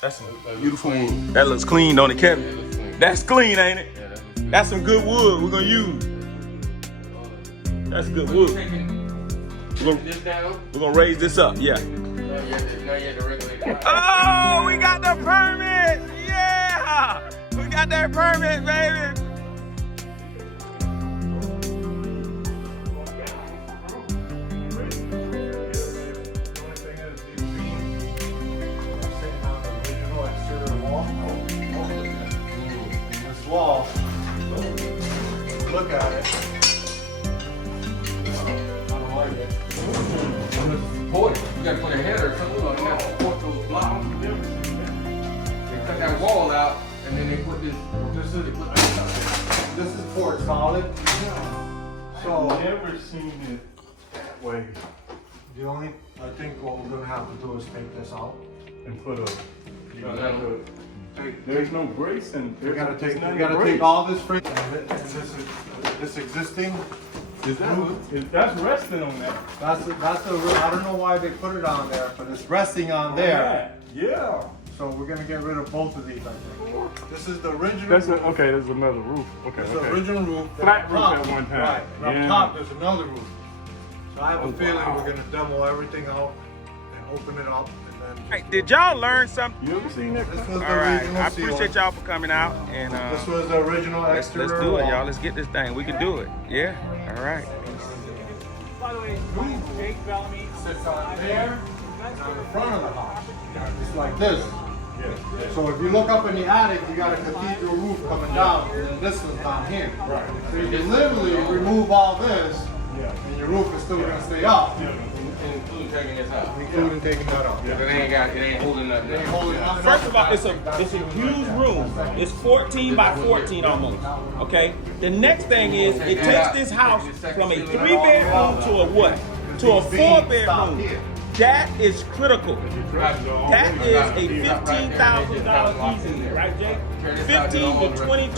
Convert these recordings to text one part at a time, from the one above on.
That's some beautiful wood. That looks clean, don't it, Kevin? That's clean, ain't it? Yeah, that's some good wood we're gonna use. That's good wood. We're gonna raise this up, yeah. Oh, we got the permit! Yeah! We got that permit, baby! Wall. Look at it. I don't like it. Support it. You gotta put a header or something on it. You gotta support those blocks. They cut that wall out and then they put this. This is poured solid. So I've never seen it that way. the only, I think what we're gonna have to do is take this out. And put a, there's no brace and We gotta take all this frame and this existing. Is that's resting on that? That's I don't know why they put it on there, but it's resting on there. Yeah. So we're gonna get rid of both of these, I think. This is the original. Okay, there's another roof. Okay, It's the original roof. Flat roof at one time. Right. And Yeah. up top there's another roof. So I have a feeling we're gonna demo everything out and open it up and then. Hey, did y'all learn something? You ever seen that? This was All the right, original I seal. appreciate y'all for coming out and This was the original let's exterior do it, wall. y'all. Let's get this thing. We can do it. Yeah. All right. By the way, Jake Bellamy Sits on there and on the front of the house. It's like this. So if you look up in the attic, you got a cathedral roof coming down, and this is down here. Right. So you can literally remove all this, and your roof is still gonna stay up, Including taking this out. including taking that out. It ain't holding nothing. They hold it up. First of all, it's a huge room. It's 14 by 14 almost. Okay. The next thing is it takes this house from a 3-bedroom to a what? To a 4-bedroom. That is critical. That is a $15,000 easily, right, Jake? 15 to 20,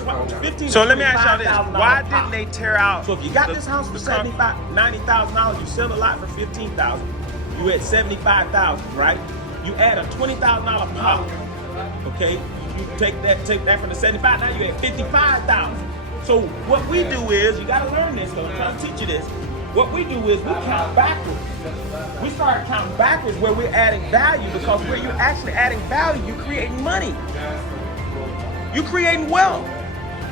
15. So let me ask y'all this: why didn't they tear out? So if you got this house for $75,000, $90,000, you sell a lot for $15,000. You at $75,000, right? You add a $20,000 pop. Okay, you take that from the 75. Now you're at 55,000. So what we do is, you got to learn this. So I'm trying to teach you this. What we do is we count backwards. We start counting backwards where we're adding value, because where you're actually adding value, you're creating money. You're creating wealth.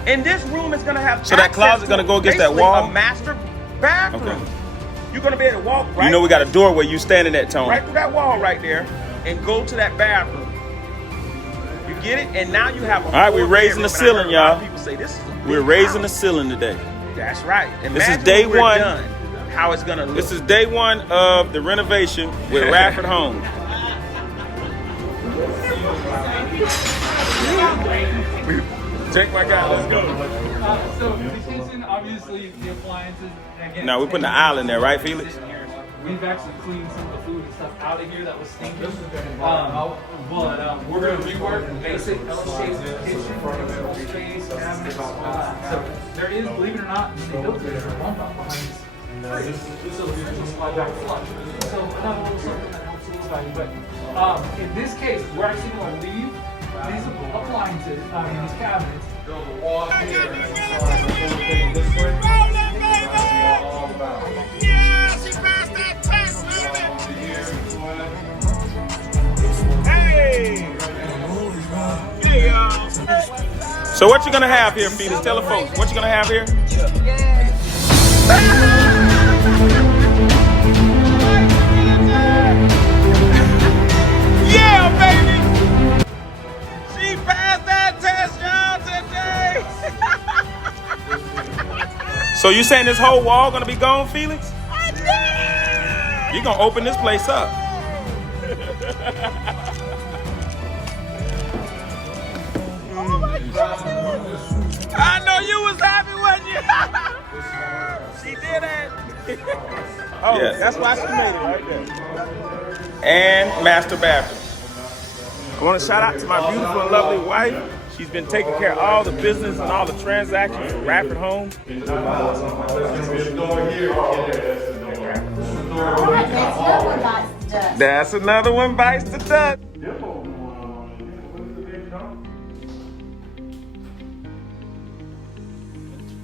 And this room is gonna have So that closet gonna go against that basically wall? a master bathroom. Okay. You're gonna be able to walk right. You know we got a door where you standing at, Tony. Right through that wall right there and go to that bathroom. You get it? And now you have a All right, we're raising the ceiling, y'all. People say this is a big We're raising the house. ceiling today. That's right. This is Imagine day when we're one. done, how it's gonna look. This is day one of the renovation with Radford Homes. Take my guy. Let's go. So the kitchen, obviously the appliances. Again, Now we putting the aisle in there, right, Felix? We've actually cleaned some of the food and stuff out of here that was stinking. But we're going to rework the basic L-shaped kitchen, space, cabinets. So there is, believe it or not, when they built it, there's one behind. So there's a slide back flush. So another little something that helps with value. But in this case, we're actually going to leave these appliances, these cabinets. Build a wall here and then this way. Yeah, she passed that test, Hey! Yeah! So what you gonna have here, Felix? Tell the folks what you gonna have here. Yeah, baby! She passed that test, y'all, today! So you saying this whole wall gonna be gone, Felix? I did! You're gonna open this place up. Oh my God! I know you was happy, wasn't you? She did it! Oh, Yes. that's why she made it right there. And master bathroom. I want to shout out to my beautiful and lovely wife. She's been taking care of all the business and all the transactions for Radford Homes. Alright, that's another one bites the dust. That's another one bites the dust.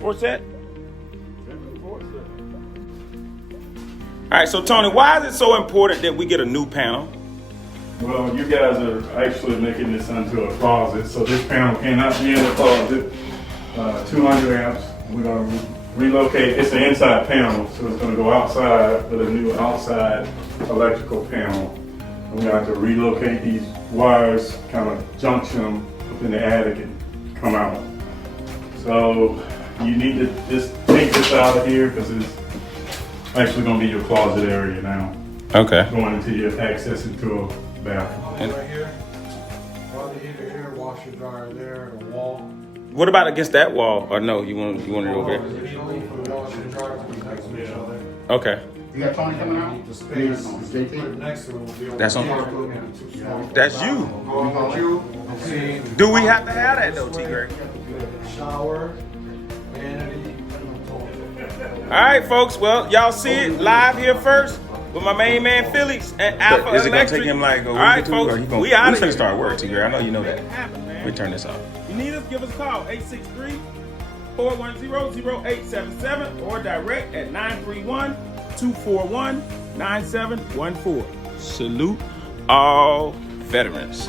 Four set? All right, so Tony, why is it so important that we get a new panel? Well, you guys are actually making this into a closet, so this panel cannot be in the closet. 200 amps. We're going to relocate. It's an inside panel, so it's going to go outside with a new outside electrical panel. And we're going to have to relocate these wires, kind of junction them up in the attic and come out. So you need to just take this out of here because it's actually going to be your closet area now. Okay. Going into your access into a bathroom. Right here. Water heater here, washer dryer there, the wall. What about against that wall? Or no, you want it over there? For the washer and dryer to be next to each other. Okay. You got Tony coming out? The space, put it next to it will be over That's on- here. That's you. Going with you, see, Do we have to have that though, T. Gray? shower, vanity. All right, folks. Well, y'all see it live here first with my main man Felix and Alpha Is it gonna Electric. take him like a All week right, or two? folks. Or he gonna, We out of finna here. start work, T. Gray. I know you know that. Happen, man. We turn this off. You need us? Give us a call 863-410-0877 or direct at 931-241-9714. Salute all veterans.